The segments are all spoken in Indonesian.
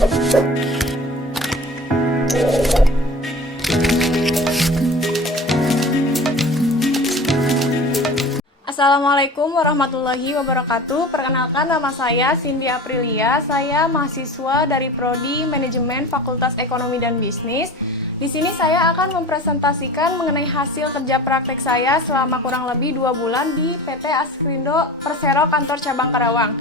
Assalamualaikum warahmatullahi wabarakatuh. Perkenalkan, nama saya Cindy Aprilia. Saya mahasiswa dari Prodi Manajemen Fakultas Ekonomi dan Bisnis. Di sini saya akan mempresentasikan mengenai hasil kerja praktek saya selama kurang lebih 2 bulan di PT Askrindo Persero Kantor Cabang Karawang.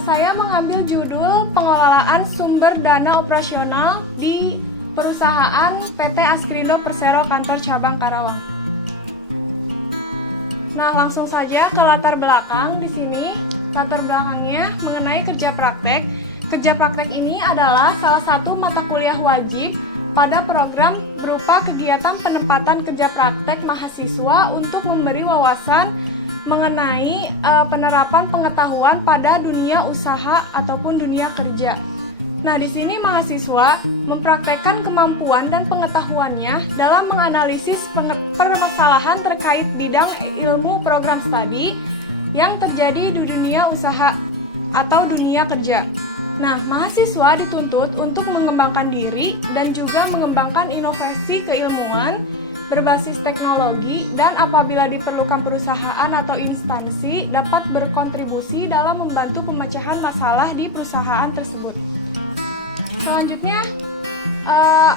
Saya mengambil judul pengelolaan sumber dana operasional di perusahaan PT Askrindo Persero Kantor Cabang Karawang. Nah, langsung saja ke latar belakang. Di sini latar belakangnya mengenai kerja praktek. Kerja praktek ini adalah salah satu mata kuliah wajib pada program berupa kegiatan penempatan kerja praktek mahasiswa untuk memberi wawasan mengenai penerapan pengetahuan pada dunia usaha ataupun dunia kerja. Nah, di sini mahasiswa mempraktekkan kemampuan dan pengetahuannya dalam menganalisis permasalahan terkait bidang ilmu program studi yang terjadi di dunia usaha atau dunia kerja. Nah, mahasiswa dituntut untuk mengembangkan diri dan juga mengembangkan inovasi keilmuan berbasis teknologi, dan apabila diperlukan perusahaan atau instansi dapat berkontribusi dalam membantu pemecahan masalah di perusahaan tersebut. Selanjutnya,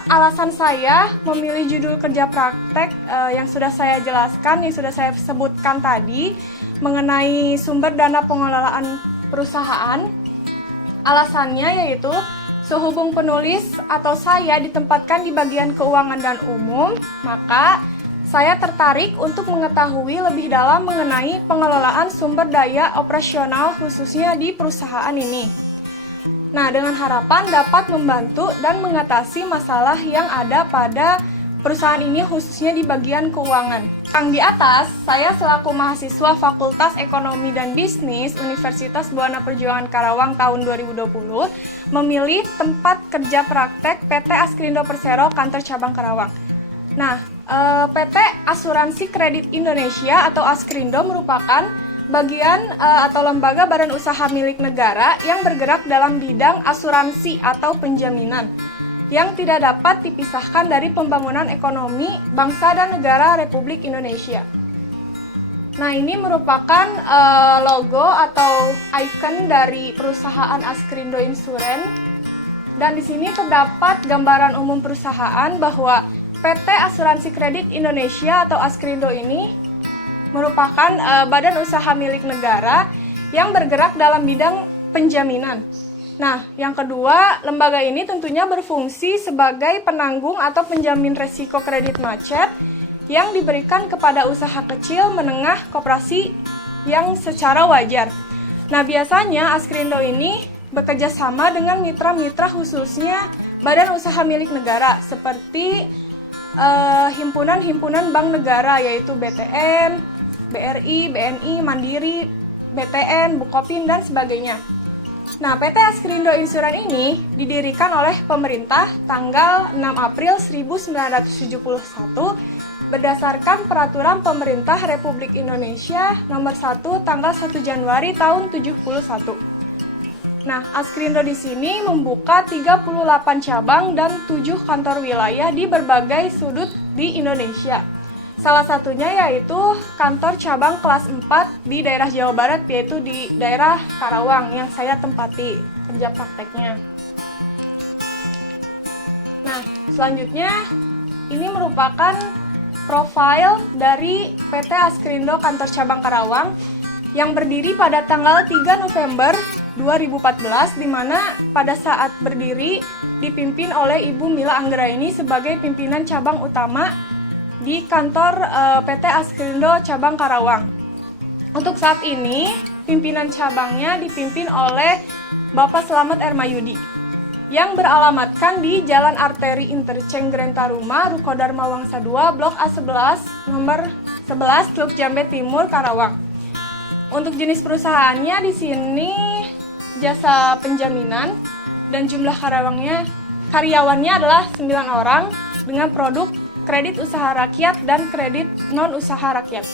alasan saya memilih judul kerja praktek yang sudah saya jelaskan, yang sudah saya sebutkan tadi mengenai sumber dana pengelolaan perusahaan. Alasannya yaitu sehubung penulis atau saya ditempatkan di bagian keuangan dan umum, maka saya tertarik untuk mengetahui lebih dalam mengenai pengelolaan sumber daya operasional khususnya di perusahaan ini. Nah, dengan harapan dapat membantu dan mengatasi masalah yang ada pada perusahaan ini khususnya di bagian keuangan. Yang di atas, saya selaku mahasiswa Fakultas Ekonomi dan Bisnis Universitas Buana Perjuangan Karawang tahun 2020 memilih tempat kerja praktek PT Askrindo Persero Kantor Cabang Karawang. Nah, PT Asuransi Kredit Indonesia atau Askrindo merupakan bagian atau lembaga badan usaha milik negara yang bergerak dalam bidang asuransi atau penjaminan yang tidak dapat dipisahkan dari pembangunan ekonomi bangsa dan negara Republik Indonesia. Nah, ini merupakan logo atau ikon dari perusahaan Askrindo Insurance, dan di sini terdapat gambaran umum perusahaan bahwa PT Asuransi Kredit Indonesia atau Askrindo ini merupakan badan usaha milik negara yang bergerak dalam bidang penjaminan. Nah, yang kedua, lembaga ini tentunya berfungsi sebagai penanggung atau penjamin resiko kredit macet yang diberikan kepada usaha kecil, menengah, koperasi yang secara wajar. Nah, biasanya Askrindo ini bekerja sama dengan mitra-mitra khususnya badan usaha milik negara seperti himpunan-himpunan bank negara yaitu BTN, BRI, BNI, Mandiri, BTN, Bukopin, dan sebagainya. Nah, PT Askrindo Insurance ini didirikan oleh pemerintah tanggal 6 April 1971 berdasarkan Peraturan Pemerintah Republik Indonesia Nomor 1 tanggal 1 Januari tahun 71. Nah, Askrindo di sini membuka 38 cabang dan 7 kantor wilayah di berbagai sudut di Indonesia. Salah satunya yaitu kantor cabang kelas 4 di daerah Jawa Barat, yaitu di daerah Karawang yang saya tempati kerja prakteknya. Nah, selanjutnya ini merupakan profil dari PT Askrindo Kantor Cabang Karawang yang berdiri pada tanggal 3 November 2014, di mana pada saat berdiri dipimpin oleh Ibu Mila Anggraini sebagai pimpinan cabang utama di kantor PT Askrindo Cabang Karawang. Untuk saat ini, pimpinan cabangnya dipimpin oleh Bapak Slamet Ermayudi yang beralamatkan di Jalan Arteri Interchange Grand Taruma, Ruko Dharma Wangsa 2, Blok A11, nomor 11, Teluk Jambe Timur, Karawang. Untuk jenis perusahaannya di sini jasa penjaminan dan jumlah karyawannya adalah 9 orang dengan produk kredit usaha rakyat dan kredit non-usaha rakyat.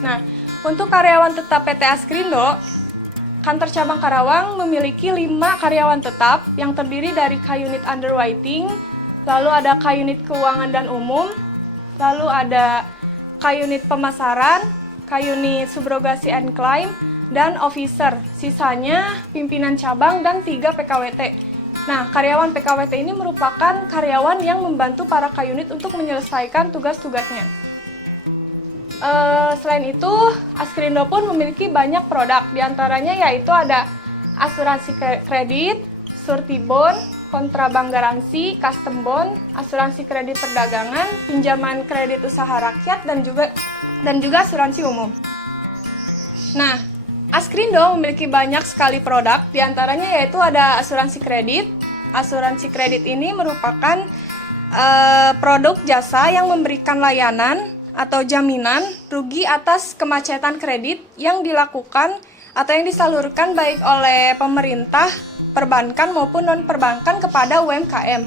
Nah, untuk karyawan tetap PT Askrindo, Kantor Cabang Karawang memiliki 5 karyawan tetap yang terdiri dari K-Unit Underwriting, lalu ada K-Unit Keuangan dan Umum, lalu ada K-Unit Pemasaran, K-Unit Subrogasi and Claim, dan Officer. Sisanya pimpinan cabang dan 3 PKWT. Nah, karyawan PKWT ini merupakan karyawan yang membantu para K-Unit untuk menyelesaikan tugas-tugasnya. Selain itu, Askrindo pun memiliki banyak produk, diantaranya yaitu ada asuransi kredit, surety bond, kontrabang garansi, custom bond, asuransi kredit perdagangan, pinjaman kredit usaha rakyat, dan juga asuransi umum. Nah, Askrindo memiliki banyak sekali produk, diantaranya yaitu ada asuransi kredit. Asuransi kredit ini merupakan produk jasa yang memberikan layanan atau jaminan rugi atas kemacetan kredit yang dilakukan atau yang disalurkan baik oleh pemerintah, perbankan maupun non-perbankan kepada UMKM.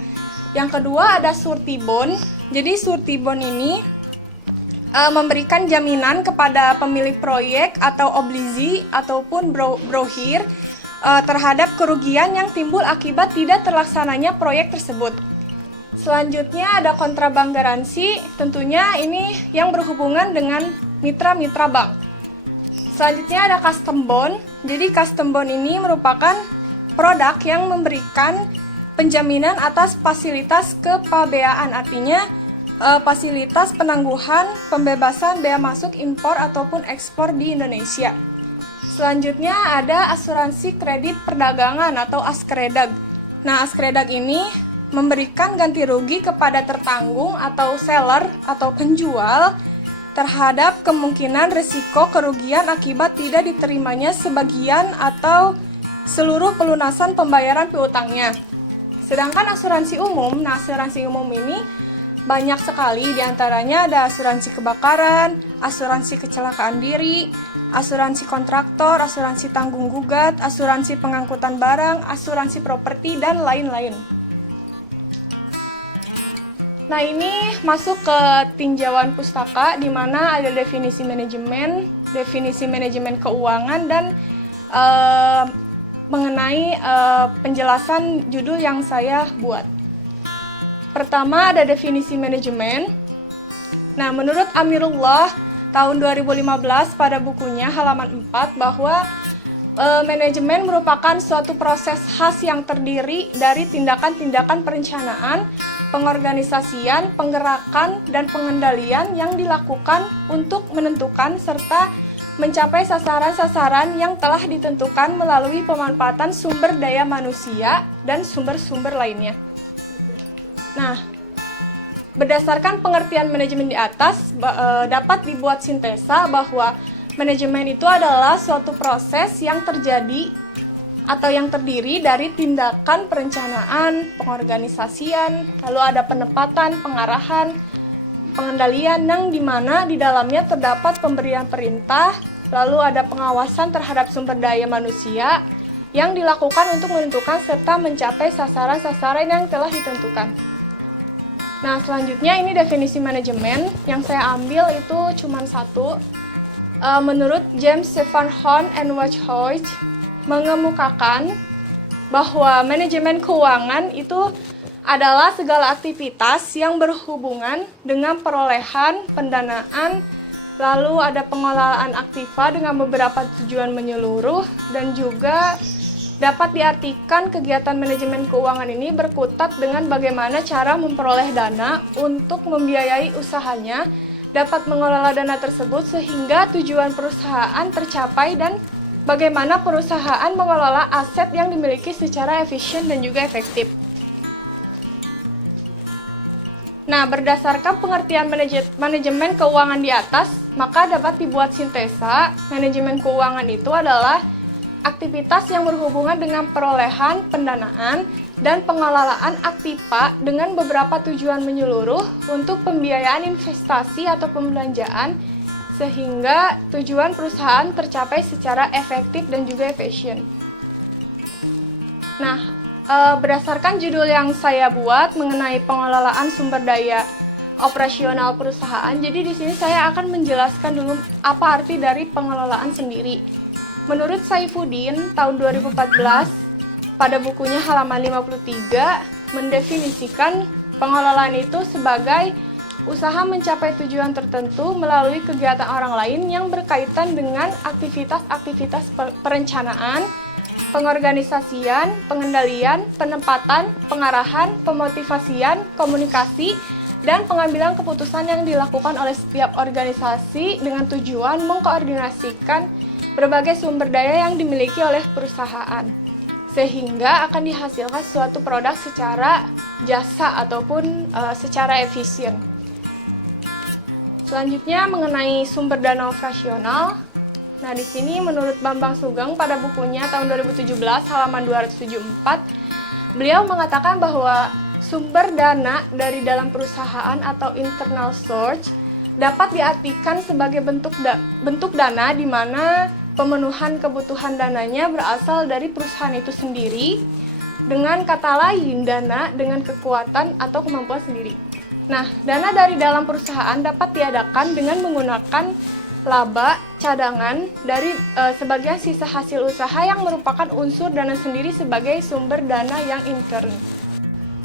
Yang kedua ada surety bond. Jadi surety bond ini memberikan jaminan kepada pemilik proyek atau obligasi ataupun brohir terhadap kerugian yang timbul akibat tidak terlaksananya proyek tersebut. Selanjutnya ada kontrabang garansi, tentunya ini yang berhubungan dengan mitra-mitra bank. Selanjutnya ada custom bond. Jadi custom bond ini merupakan produk yang memberikan penjaminan atas fasilitas kepabeaan, artinya fasilitas penangguhan pembebasan bea masuk impor ataupun ekspor di Indonesia. Selanjutnya ada asuransi kredit perdagangan atau Askredag. Nah, Askredag ini memberikan ganti rugi kepada tertanggung atau seller atau penjual terhadap kemungkinan risiko kerugian akibat tidak diterimanya sebagian atau seluruh pelunasan pembayaran piutangnya. Sedangkan asuransi umum, nah asuransi umum ini banyak sekali, diantaranya ada asuransi kebakaran, asuransi kecelakaan diri, asuransi kontraktor, asuransi tanggung gugat, asuransi pengangkutan barang, asuransi properti, dan lain-lain. Nah, ini masuk ke tinjauan pustaka di mana ada definisi manajemen keuangan, dan mengenai penjelasan judul yang saya buat. Pertama ada definisi manajemen. Nah, menurut Amirullah tahun 2015 pada bukunya halaman 4 bahwa manajemen merupakan suatu proses khas yang terdiri dari tindakan-tindakan perencanaan, pengorganisasian, penggerakan, dan pengendalian yang dilakukan untuk menentukan serta mencapai sasaran-sasaran yang telah ditentukan melalui pemanfaatan sumber daya manusia dan sumber-sumber lainnya. Nah, berdasarkan pengertian manajemen di atas, dapat dibuat sintesa bahwa manajemen itu adalah suatu proses yang terjadi atau yang terdiri dari tindakan perencanaan, pengorganisasian, lalu ada penempatan, pengarahan, pengendalian yang dimana di dalamnya terdapat pemberian perintah, lalu ada pengawasan terhadap sumber daya manusia yang dilakukan untuk menentukan serta mencapai sasaran-sasaran yang telah ditentukan. Nah, selanjutnya ini definisi manajemen yang saya ambil itu cuma satu. Menurut James Stephen Horn and Wachowicz mengemukakan bahwa manajemen keuangan itu adalah segala aktivitas yang berhubungan dengan perolehan, pendanaan, lalu ada pengelolaan aktiva dengan beberapa tujuan menyeluruh, dan juga dapat diartikan kegiatan manajemen keuangan ini berkutat dengan bagaimana cara memperoleh dana untuk membiayai usahanya, dapat mengelola dana tersebut sehingga tujuan perusahaan tercapai, dan bagaimana perusahaan mengelola aset yang dimiliki secara efisien dan juga efektif. Nah, berdasarkan pengertian manajemen keuangan di atas, maka dapat dibuat sintesa, manajemen keuangan itu adalah aktivitas yang berhubungan dengan perolehan, pendanaan, dan pengelolaan aktiva dengan beberapa tujuan menyeluruh untuk pembiayaan investasi atau pembelanjaan, sehingga tujuan perusahaan tercapai secara efektif dan juga efisien. Nah, berdasarkan judul yang saya buat mengenai pengelolaan sumber daya operasional perusahaan, jadi di sini saya akan menjelaskan dulu apa arti dari pengelolaan sendiri. menurut Saifuddin tahun 2014 pada bukunya halaman 53 mendefinisikan pengelolaan itu sebagai usaha mencapai tujuan tertentu melalui kegiatan orang lain yang berkaitan dengan aktivitas-aktivitas perencanaan, pengorganisasian, pengendalian, penempatan, pengarahan, pemotivasian, komunikasi, dan pengambilan keputusan yang dilakukan oleh setiap organisasi dengan tujuan mengkoordinasikan berbagai sumber daya yang dimiliki oleh perusahaan, sehingga akan dihasilkan suatu produk secara jasa ataupun secara efisien. Selanjutnya mengenai sumber dana operasional. Nah, di sini menurut Bambang Sugeng pada bukunya tahun 2017 halaman 274, beliau mengatakan bahwa sumber dana dari dalam perusahaan atau internal source dapat diartikan sebagai bentuk dana di mana pemenuhan kebutuhan dananya berasal dari perusahaan itu sendiri. Dengan kata lain, dana dengan kekuatan atau kemampuan sendiri. Nah, dana dari dalam perusahaan dapat diadakan dengan menggunakan laba, cadangan, dari sebagian sisa hasil usaha yang merupakan unsur dana sendiri sebagai sumber dana yang intern.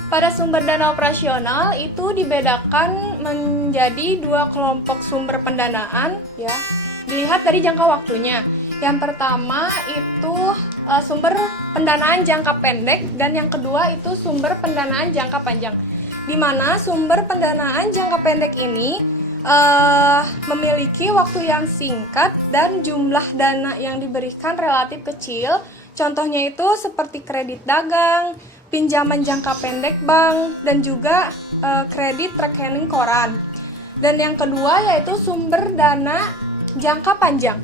Pada sumber dana operasional itu dibedakan menjadi dua kelompok sumber pendanaan, ya. Dilihat dari jangka waktunya. Yang pertama itu sumber pendanaan jangka pendek dan yang kedua itu sumber pendanaan jangka panjang. Di mana sumber pendanaan jangka pendek ini memiliki waktu yang singkat dan jumlah dana yang diberikan relatif kecil. Contohnya itu seperti kredit dagang, pinjaman jangka pendek bank, dan juga kredit rekening koran. Dan yang kedua yaitu sumber dana jangka panjang.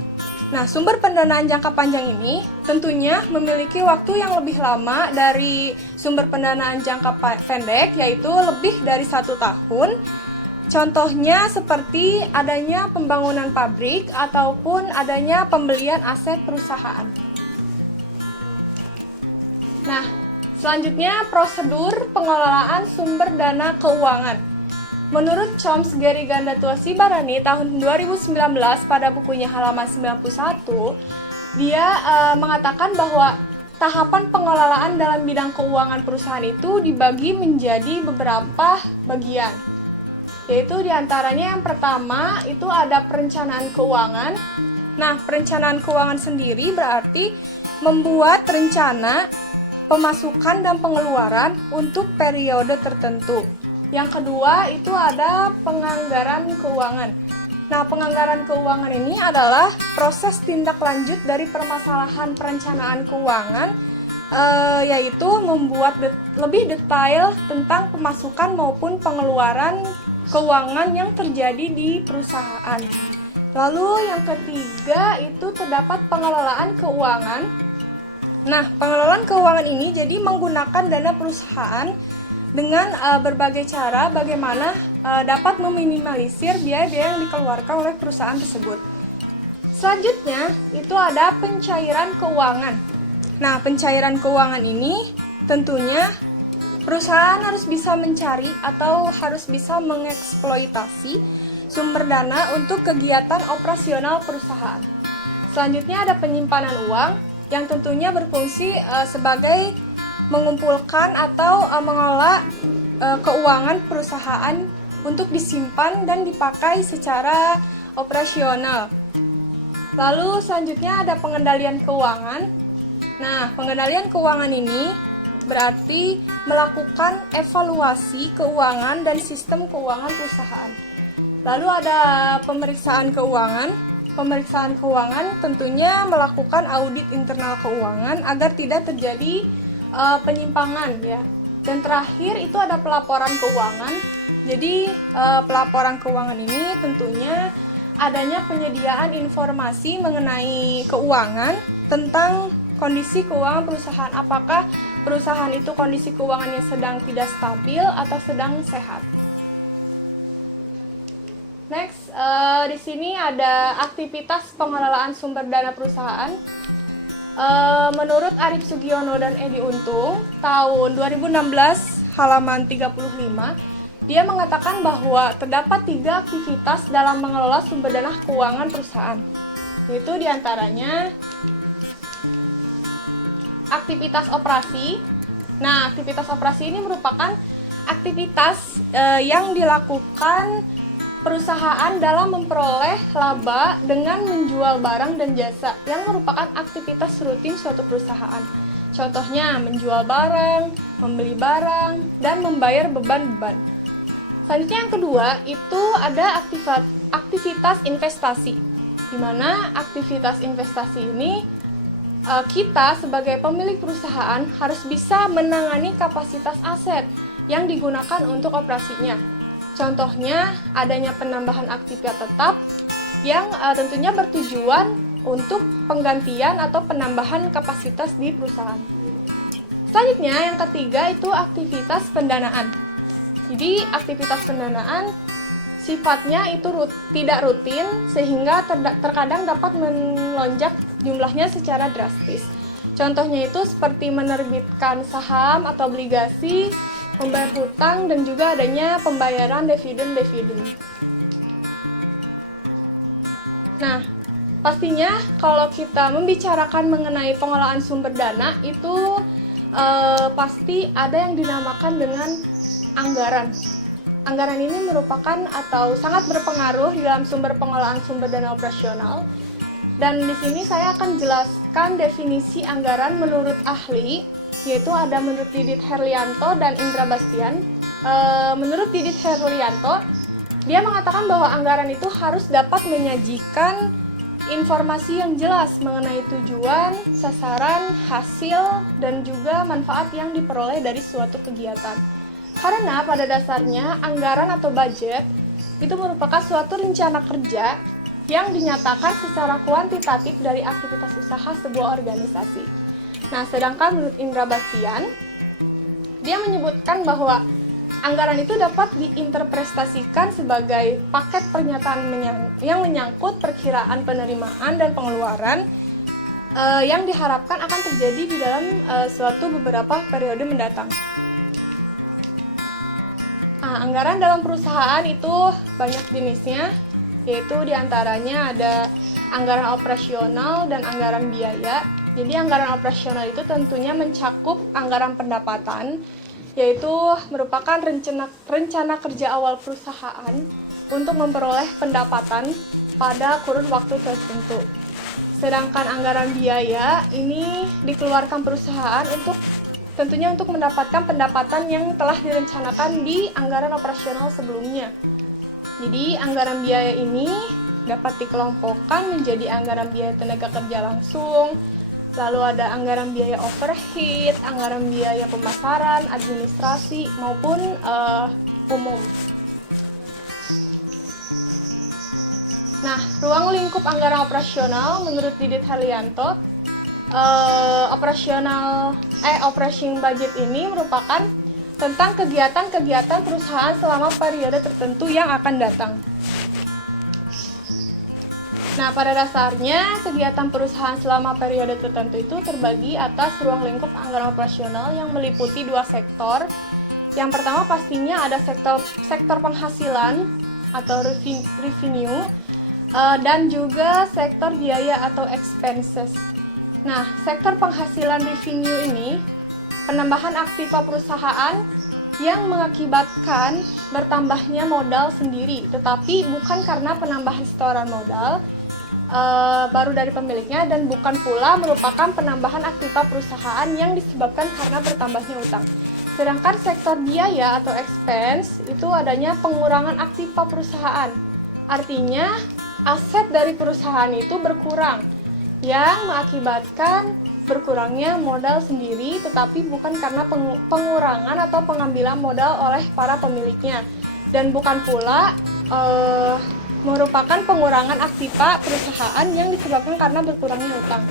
Nah, sumber pendanaan jangka panjang ini tentunya memiliki waktu yang lebih lama dari sumber pendanaan jangka pendek, yaitu lebih dari 1 tahun. Contohnya seperti adanya pembangunan pabrik ataupun adanya pembelian aset perusahaan. Nah, selanjutnya prosedur pengelolaan sumber dana keuangan. Menurut Chomsky Gandatua Sibarani tahun 2019 pada bukunya halaman 91, dia mengatakan bahwa tahapan pengelolaan dalam bidang keuangan perusahaan itu dibagi menjadi beberapa bagian. Yaitu diantaranya yang pertama itu ada perencanaan keuangan. Nah, perencanaan keuangan sendiri berarti membuat rencana pemasukan dan pengeluaran untuk periode tertentu. Yang kedua itu ada penganggaran keuangan. Nah, penganggaran keuangan ini adalah proses tindak lanjut dari permasalahan perencanaan keuangan, yaitu membuat lebih detail tentang pemasukan maupun pengeluaran keuangan yang terjadi di perusahaan. Lalu yang ketiga itu terdapat pengelolaan keuangan. Nah, pengelolaan keuangan ini jadi menggunakan dana perusahaan dengan berbagai cara bagaimana dapat meminimalisir biaya-biaya yang dikeluarkan oleh perusahaan tersebut. Selanjutnya itu ada pencairan keuangan. Nah, pencairan keuangan ini tentunya perusahaan harus bisa mencari atau harus bisa mengeksploitasi sumber dana untuk kegiatan operasional perusahaan. Selanjutnya ada penyimpanan uang yang tentunya berfungsi sebagai mengumpulkan atau mengelola keuangan perusahaan untuk disimpan dan dipakai secara operasional. Lalu selanjutnya ada pengendalian keuangan. Nah, pengendalian keuangan ini berarti melakukan evaluasi keuangan dan sistem keuangan perusahaan. Lalu ada pemeriksaan keuangan. Pemeriksaan keuangan tentunya melakukan audit internal keuangan agar tidak terjadi penyimpangan, ya. Dan terakhir itu ada pelaporan keuangan. Jadi pelaporan keuangan ini tentunya adanya penyediaan informasi mengenai keuangan tentang kondisi keuangan perusahaan, apakah perusahaan itu kondisi keuangannya sedang tidak stabil atau sedang sehat. Next, di sini ada aktivitas pengelolaan sumber dana perusahaan. Menurut Arif Sugiono dan Edi Untung, tahun 2016 halaman 35, dia mengatakan bahwa terdapat 3 aktivitas dalam mengelola sumber dana keuangan perusahaan. Yaitu diantaranya aktivitas operasi. Nah, aktivitas operasi ini merupakan aktivitas yang dilakukan perusahaan dalam memperoleh laba dengan menjual barang dan jasa yang merupakan aktivitas rutin suatu perusahaan. Contohnya menjual barang, membeli barang, dan membayar beban-beban. Selanjutnya yang kedua itu ada aktivitas investasi, di mana aktivitas investasi ini kita sebagai pemilik perusahaan harus bisa menangani kapasitas aset yang digunakan untuk operasinya. Contohnya adanya penambahan aktivitas tetap yang tentunya bertujuan untuk penggantian atau penambahan kapasitas di perusahaan. Selanjutnya yang ketiga itu aktivitas pendanaan. Jadi aktivitas pendanaan sifatnya itu tidak rutin sehingga terkadang dapat melonjak jumlahnya secara drastis. Contohnya itu seperti menerbitkan saham atau obligasi, membayar hutang, dan juga adanya pembayaran dividen. Nah, pastinya kalau kita membicarakan mengenai pengelolaan sumber dana itu pasti ada yang dinamakan dengan anggaran. Anggaran ini merupakan atau sangat berpengaruh di dalam pengelolaan sumber dana operasional. Dan di sini saya akan jelaskan definisi anggaran menurut ahli, yaitu ada menurut Didit Herlianto dan Indra Bastian. Menurut Didit Herlianto, dia mengatakan bahwa anggaran itu harus dapat menyajikan informasi yang jelas mengenai tujuan, sasaran, hasil, dan juga manfaat yang diperoleh dari suatu kegiatan. Karena pada dasarnya anggaran atau budget itu merupakan suatu rencana kerja yang dinyatakan secara kuantitatif dari aktivitas usaha sebuah organisasi. Nah, sedangkan menurut Indra Bastian, dia menyebutkan bahwa anggaran itu dapat diinterpretasikan sebagai paket pernyataan yang menyangkut perkiraan penerimaan dan pengeluaran yang diharapkan akan terjadi di dalam suatu beberapa periode mendatang. Nah, anggaran dalam perusahaan itu banyak jenisnya, yaitu diantaranya ada anggaran operasional dan anggaran biaya. Jadi anggaran operasional itu tentunya mencakup anggaran pendapatan, yaitu merupakan rencana kerja awal perusahaan untuk memperoleh pendapatan pada kurun waktu tertentu. Sedangkan anggaran biaya ini dikeluarkan perusahaan tentunya untuk mendapatkan pendapatan yang telah direncanakan di anggaran operasional sebelumnya. Jadi anggaran biaya ini dapat dikelompokkan menjadi anggaran biaya tenaga kerja langsung, lalu ada anggaran biaya overhead, anggaran biaya pemasaran, administrasi, maupun umum. Nah, ruang lingkup anggaran operasional menurut Didit Herlianto, operating budget ini merupakan tentang kegiatan-kegiatan perusahaan selama periode tertentu yang akan datang. Nah, pada dasarnya kegiatan perusahaan selama periode tertentu itu terbagi atas ruang lingkup anggaran operasional yang meliputi dua sektor. Yang pertama pastinya ada sektor penghasilan atau revenue dan juga sektor biaya atau expenses. Nah, sektor penghasilan revenue ini penambahan aktiva perusahaan yang mengakibatkan bertambahnya modal sendiri, tetapi bukan karena penambahan setoran modal baru dari pemiliknya dan bukan pula merupakan penambahan aktiva perusahaan yang disebabkan karena bertambahnya utang. Sedangkan sektor biaya atau expense itu adanya pengurangan aktiva perusahaan. Artinya, aset dari perusahaan itu berkurang yang mengakibatkan berkurangnya modal sendiri, tetapi bukan karena pengurangan atau pengambilan modal oleh para pemiliknya, dan bukan pula merupakan pengurangan aktiva perusahaan yang disebabkan karena berkurangnya utang.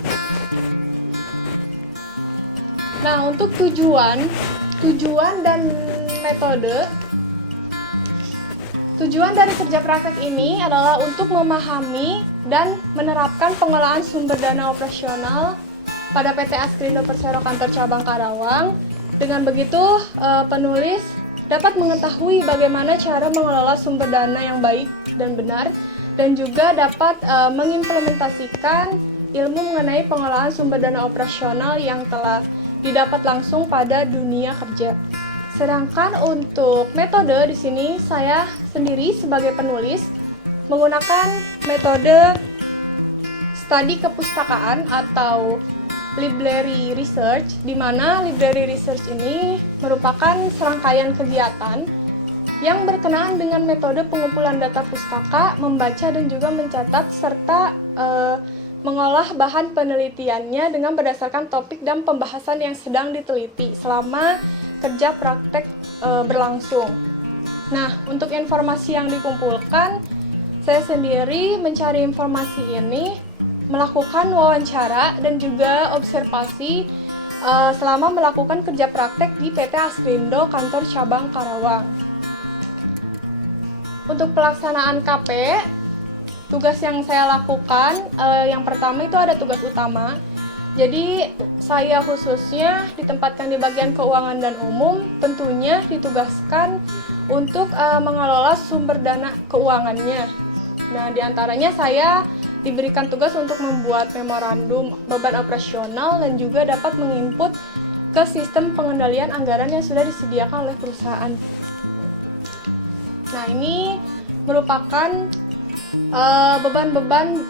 Nah, untuk tujuan dan metode. Tujuan dari kerja praktek ini adalah untuk memahami dan menerapkan pengelolaan sumber dana operasional pada PT Askrindo Persero Kantor Cabang Karawang. Dengan begitu, penulis dapat mengetahui bagaimana cara mengelola sumber dana yang baik dan benar, dan juga dapat mengimplementasikan ilmu mengenai pengelolaan sumber dana operasional yang telah didapat langsung pada dunia kerja. Sedangkan untuk metode di sini saya sendiri sebagai penulis menggunakan metode studi kepustakaan atau library research, di mana library research ini merupakan serangkaian kegiatan yang berkenaan dengan metode pengumpulan data pustaka, membaca dan juga mencatat, serta mengolah bahan penelitiannya dengan berdasarkan topik dan pembahasan yang sedang diteliti selama kerja praktek berlangsung. Nah, untuk informasi yang dikumpulkan, saya sendiri mencari informasi ini, melakukan wawancara dan juga observasi selama melakukan kerja praktek di PT Askrindo Kantor Cabang Karawang. Untuk pelaksanaan KP, tugas yang saya lakukan, yang pertama itu ada tugas utama. Jadi saya khususnya ditempatkan di bagian keuangan dan umum, tentunya ditugaskan untuk mengelola sumber dana keuangannya. Nah, diantaranya saya diberikan tugas untuk membuat memorandum beban operasional dan juga dapat menginput ke sistem pengendalian anggaran yang sudah disediakan oleh perusahaan. Nah, ini merupakan beban-beban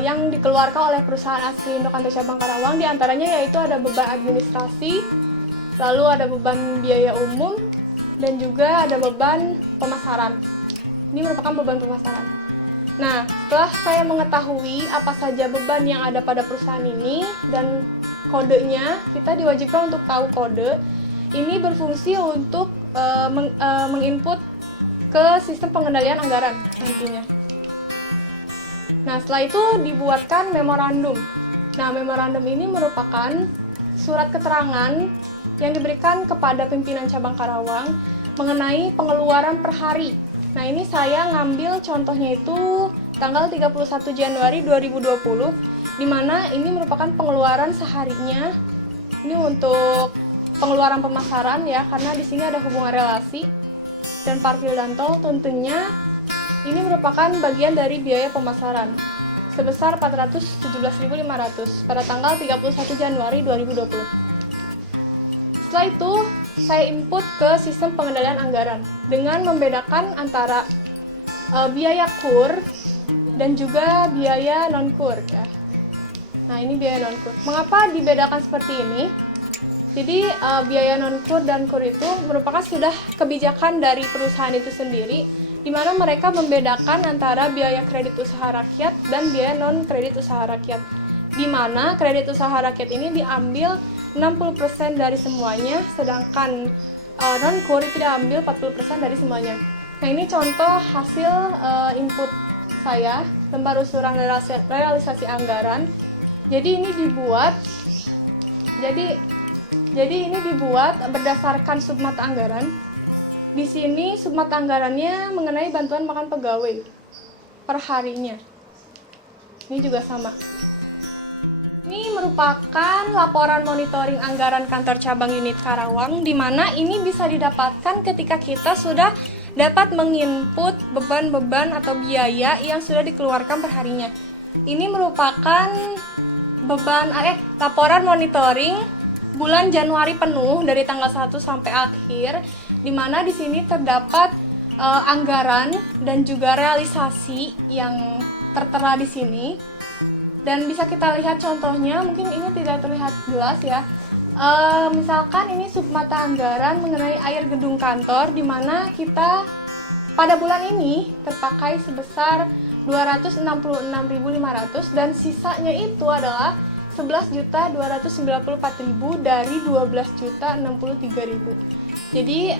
yang dikeluarkan oleh perusahaan Askrindo Kantor Cabang Karawang, diantaranya yaitu ada beban administrasi, lalu ada beban biaya umum, dan juga ada beban pemasaran. Ini merupakan beban pemasaran. Nah, setelah saya mengetahui apa saja beban yang ada pada perusahaan ini dan kodenya, kita diwajibkan untuk tahu kode. Ini berfungsi untuk menginput ke sistem pengendalian anggaran nantinya. Nah, setelah itu dibuatkan memorandum. Nah, memorandum ini merupakan surat keterangan yang diberikan kepada pimpinan cabang Karawang mengenai pengeluaran per hari. Nah, ini saya ngambil contohnya itu tanggal 31 Januari 2020, di mana ini merupakan pengeluaran seharinya. Ini untuk pengeluaran pemasaran ya, karena di sini ada hubungan relasi. Dan parkir dan tol tentunya ini merupakan bagian dari biaya pemasaran sebesar 417.500 pada tanggal 31 Januari 2020. Setelah itu, saya input ke sistem pengendalian anggaran dengan membedakan antara biaya kur dan juga biaya non-kur ya. Nah, ini biaya non-kur. Mengapa dibedakan seperti ini? Jadi biaya non-kur dan kur itu merupakan sudah kebijakan dari perusahaan itu sendiri, di mana mereka membedakan antara biaya kredit usaha rakyat dan biaya non-kredit usaha rakyat. Di mana kredit usaha rakyat ini diambil 60% dari semuanya, sedangkan non-kur itu diambil 40% dari semuanya. Nah, ini contoh hasil input saya, lembar usulan realisasi anggaran. Jadi ini dibuat berdasarkan submata anggaran. Di sini submata anggarannya mengenai bantuan makan pegawai per harinya. Ini juga sama. Ini merupakan laporan monitoring anggaran kantor cabang unit Karawang, di mana ini bisa didapatkan ketika kita sudah dapat menginput beban-beban atau biaya yang sudah dikeluarkan per harinya. Ini merupakan laporan monitoring bulan Januari penuh dari tanggal 1 sampai akhir, di mana di sini terdapat anggaran dan juga realisasi yang tertera di sini. Dan bisa kita lihat contohnya, mungkin ini tidak terlihat jelas ya. Misalkan ini submata anggaran mengenai air gedung kantor, di mana kita pada bulan ini terpakai sebesar 266.500 dan sisanya itu adalah 11.294.000 dari 12.063.000. Jadi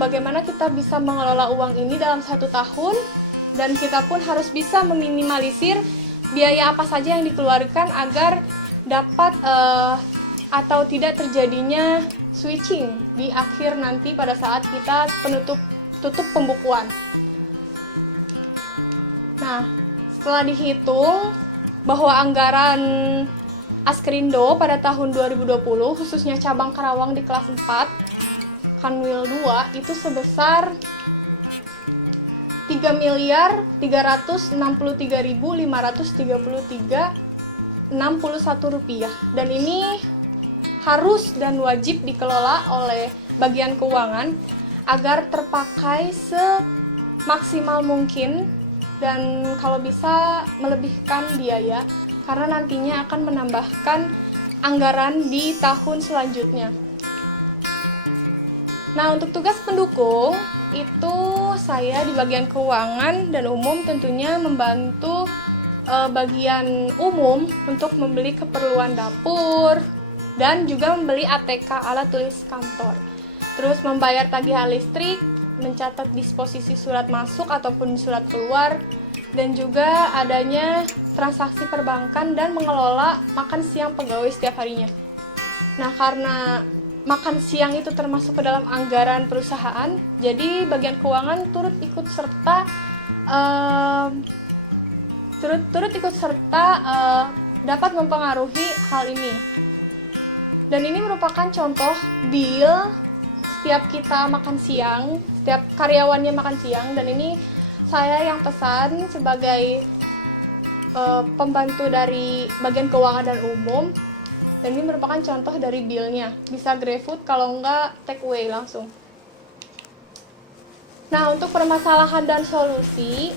bagaimana kita bisa mengelola uang ini dalam 1 tahun, dan kita pun harus bisa meminimalisir biaya apa saja yang dikeluarkan agar dapat atau tidak terjadinya switching di akhir nanti pada saat kita tutup pembukuan. Nah, setelah dihitung bahwa anggaran Askrindo pada tahun 2020, khususnya cabang Karawang di kelas 4, Kanwil 2, itu sebesar 3.363.533 Rp61 dan ini harus dan wajib dikelola oleh bagian keuangan agar terpakai semaksimal mungkin dan kalau bisa melebihkan biaya karena nantinya akan menambahkan anggaran di tahun selanjutnya. Nah, untuk tugas pendukung itu saya di bagian keuangan dan umum tentunya membantu bagian umum untuk membeli keperluan dapur dan juga membeli ATK alat tulis kantor. Terus membayar tagihan listrik, mencatat disposisi surat masuk ataupun surat keluar, dan juga adanya transaksi perbankan dan mengelola makan siang pegawai setiap harinya. Nah, karena makan siang itu termasuk ke dalam anggaran perusahaan, jadi bagian keuangan turut ikut serta dapat mempengaruhi hal ini. Dan ini merupakan contoh deal setiap kita makan siang, setiap karyawannya makan siang, dan ini saya yang pesan sebagai pembantu dari bagian keuangan dan umum. Dan ini merupakan contoh dari dealnya. Bisa GrabFood, kalau enggak take away langsung. Nah, untuk permasalahan dan solusi,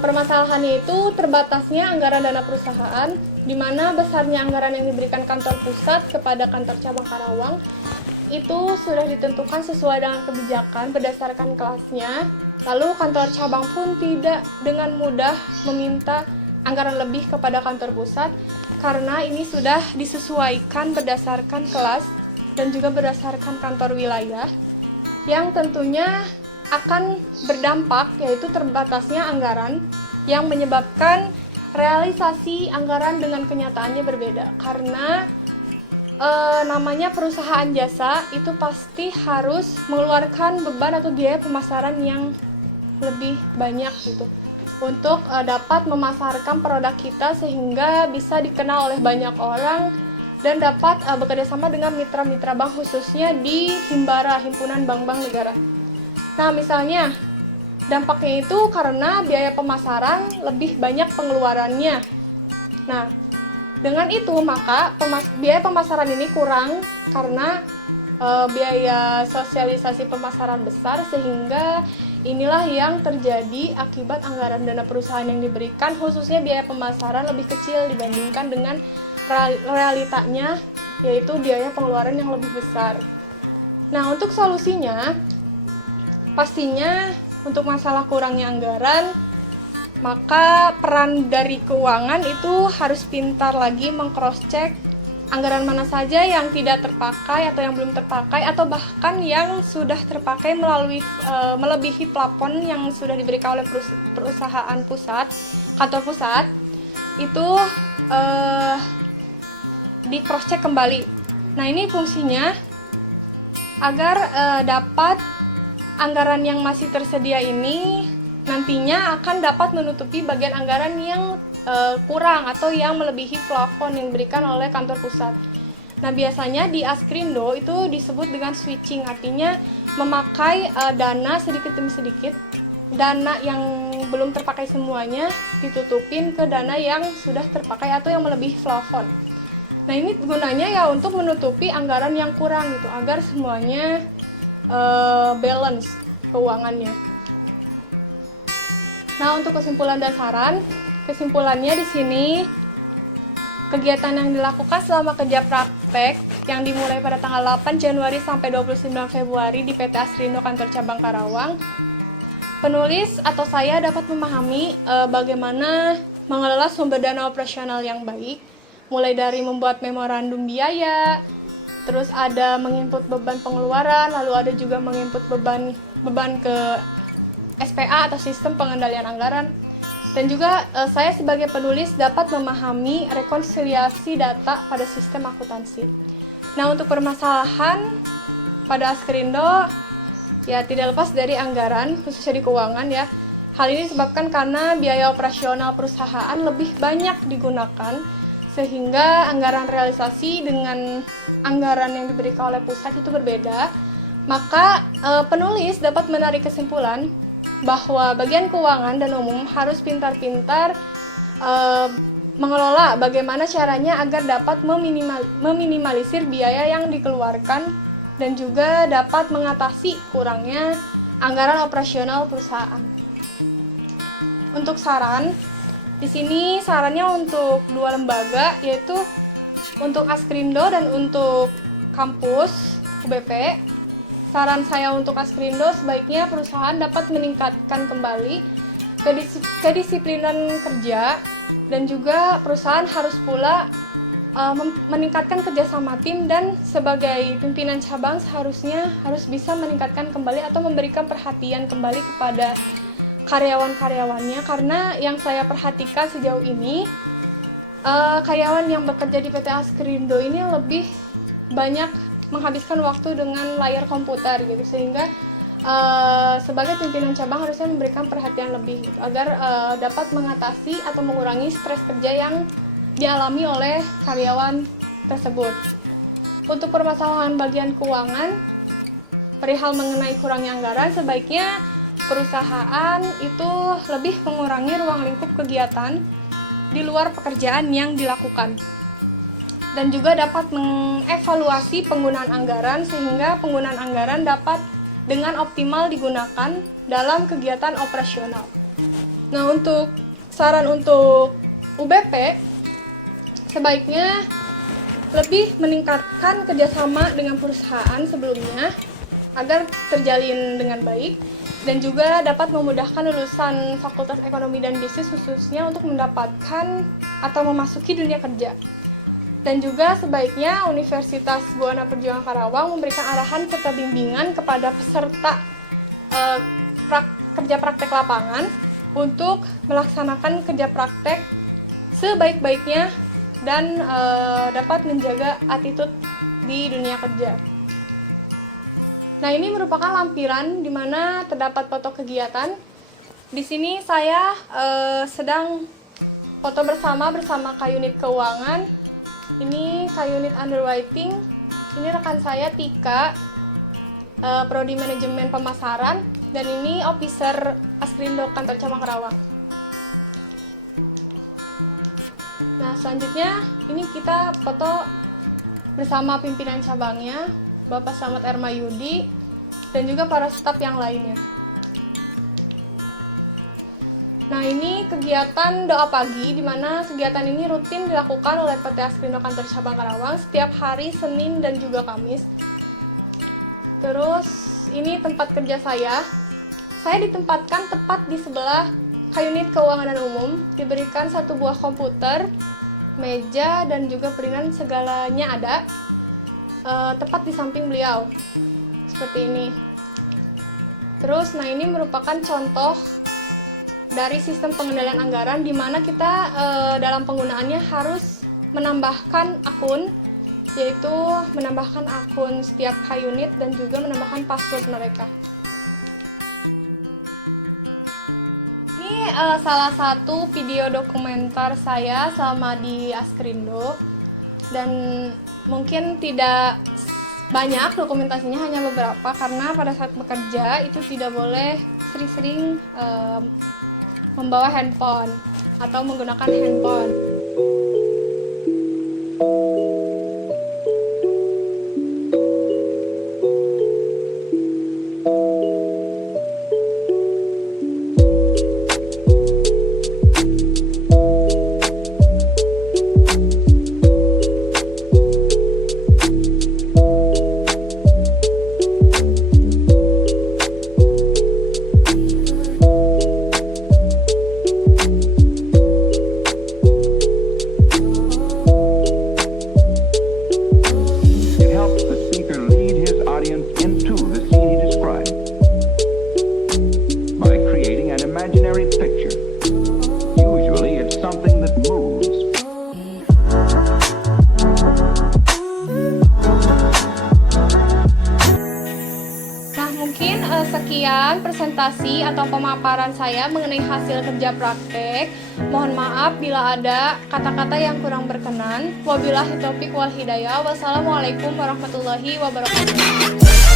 permasalahannya itu terbatasnya anggaran dana perusahaan, di mana besarnya anggaran yang diberikan kantor pusat kepada kantor cabang Karawang itu sudah ditentukan sesuai dengan kebijakan berdasarkan kelasnya. Lalu kantor cabang pun tidak dengan mudah meminta anggaran lebih kepada kantor pusat karena ini sudah disesuaikan berdasarkan kelas dan juga berdasarkan kantor wilayah yang tentunya akan berdampak yaitu terbatasnya anggaran yang menyebabkan realisasi anggaran dengan kenyataannya berbeda karena namanya perusahaan jasa itu pasti harus mengeluarkan beban atau biaya pemasaran yang lebih banyak gitu untuk dapat memasarkan produk kita sehingga bisa dikenal oleh banyak orang dan dapat bekerja sama dengan mitra-mitra bank khususnya di Himbara, Himpunan Bank-Bank Negara. Nah, misalnya dampaknya itu karena biaya pemasaran lebih banyak pengeluarannya. Nah, dengan itu maka biaya pemasaran ini kurang karena biaya sosialisasi pemasaran besar sehingga inilah yang terjadi akibat anggaran dana perusahaan yang diberikan khususnya biaya pemasaran lebih kecil dibandingkan dengan realitanya yaitu biaya pengeluaran yang lebih besar. Nah, untuk solusinya pastinya untuk masalah kurangnya anggaran, maka peran dari keuangan itu harus pintar lagi meng-cross-check anggaran mana saja yang tidak terpakai atau yang belum terpakai atau bahkan yang sudah terpakai melebihi plafon yang sudah diberikan oleh perusahaan pusat, kantor pusat, itu di cross-check kembali. Nah, ini fungsinya agar dapat anggaran yang masih tersedia ini nantinya akan dapat menutupi bagian anggaran yang kurang atau yang melebihi plafon yang diberikan oleh kantor pusat. Nah, biasanya di Askrindo itu disebut dengan switching, artinya memakai dana sedikit demi sedikit, dana yang belum terpakai semuanya ditutupin ke dana yang sudah terpakai atau yang melebihi plafon. Nah, ini gunanya ya untuk menutupi anggaran yang kurang gitu, agar semuanya balance keuangannya. Nah, untuk kesimpulan dan saran, kesimpulannya di sini kegiatan yang dilakukan selama kerja praktek yang dimulai pada tanggal 8 Januari sampai 29 Februari di PT Askrindo Kantor Cabang Karawang, penulis atau saya dapat memahami bagaimana mengelola sumber dana operasional yang baik, mulai dari membuat memorandum biaya, terus ada menginput beban pengeluaran, lalu ada juga menginput beban ke SPA atau sistem pengendalian anggaran. Dan juga saya sebagai penulis dapat memahami rekonsiliasi data pada sistem akuntansi. Nah, untuk permasalahan pada Askrindo ya tidak lepas dari anggaran, khususnya di keuangan ya. Hal ini disebabkan karena biaya operasional perusahaan lebih banyak digunakan sehingga anggaran realisasi dengan anggaran yang diberikan oleh pusat itu berbeda. Maka penulis dapat menarik kesimpulan bahwa bagian keuangan dan umum harus pintar-pintar mengelola bagaimana caranya agar dapat meminimalisir biaya yang dikeluarkan dan juga dapat mengatasi kurangnya anggaran operasional perusahaan. Untuk saran, di sini sarannya untuk dua lembaga, yaitu untuk Askrindo dan untuk kampus UBP. Saran saya untuk Askrindo, sebaiknya perusahaan dapat meningkatkan kembali kedisiplinan kerja, dan juga perusahaan harus pula meningkatkan kerjasama tim, dan sebagai pimpinan cabang seharusnya harus bisa meningkatkan kembali atau memberikan perhatian kembali kepada karyawan-karyawannya, karena yang saya perhatikan sejauh ini karyawan yang bekerja di PT Askrindo ini lebih banyak menghabiskan waktu dengan layar komputer gitu, sehingga sebagai pimpinan cabang harusnya memberikan perhatian lebih gitu, agar dapat mengatasi atau mengurangi stres kerja yang dialami oleh karyawan tersebut. Untuk permasalahan bagian keuangan, perihal mengenai kurangnya anggaran, sebaiknya perusahaan itu lebih mengurangi ruang lingkup kegiatan di luar pekerjaan yang dilakukan, dan juga dapat mengevaluasi penggunaan anggaran sehingga penggunaan anggaran dapat dengan optimal digunakan dalam kegiatan operasional. Nah, untuk saran untuk UBP, sebaiknya lebih meningkatkan kerjasama dengan perusahaan sebelumnya agar terjalin dengan baik, dan juga dapat memudahkan lulusan Fakultas Ekonomi dan Bisnis khususnya untuk mendapatkan atau memasuki dunia kerja. Dan juga sebaiknya Universitas Buana Perjuangan Karawang memberikan arahan serta bimbingan kepada peserta kerja praktek lapangan untuk melaksanakan kerja praktek sebaik-baiknya dan dapat menjaga attitude di dunia kerja. Nah, ini merupakan lampiran di mana terdapat foto kegiatan. Di sini saya sedang foto bersama Kak-Unit Keuangan. Ini Kak-Unit Underwriting. Ini rekan saya Tika, Prodi Manajemen Pemasaran, dan ini Officer Askrindo Kantor Cabang Karawang. Nah, selanjutnya ini kita foto bersama pimpinan cabangnya, Bapak Slamet Erma Yudi, dan juga para staf yang lainnya. Nah, ini kegiatan doa pagi, di mana kegiatan ini rutin dilakukan oleh PT Askrindo Kantor Cabang Karawang setiap hari Senin dan juga Kamis. Terus ini tempat kerja saya. Saya ditempatkan tepat di sebelah Kak-Unit Keuangan dan Umum, diberikan satu buah komputer, meja, dan juga perinan segalanya ada. Tepat di samping beliau, seperti ini. Terus, nah ini merupakan contoh dari sistem pengendalian anggaran, di mana kita dalam penggunaannya harus menambahkan akun, yaitu menambahkan akun setiap K-Unit dan juga menambahkan password mereka. Ini salah satu video dokumenter saya selama di Askrindo, dan mungkin tidak banyak dokumentasinya, hanya beberapa, karena pada saat bekerja itu tidak boleh sering-sering membawa handphone atau menggunakan handphone. Sekian presentasi atau pemaparan saya mengenai hasil kerja praktek. Mohon maaf bila ada kata-kata yang kurang berkenan. Wabillahi taufiq wal hidayah. Wassalamualaikum warahmatullahi wabarakatuh.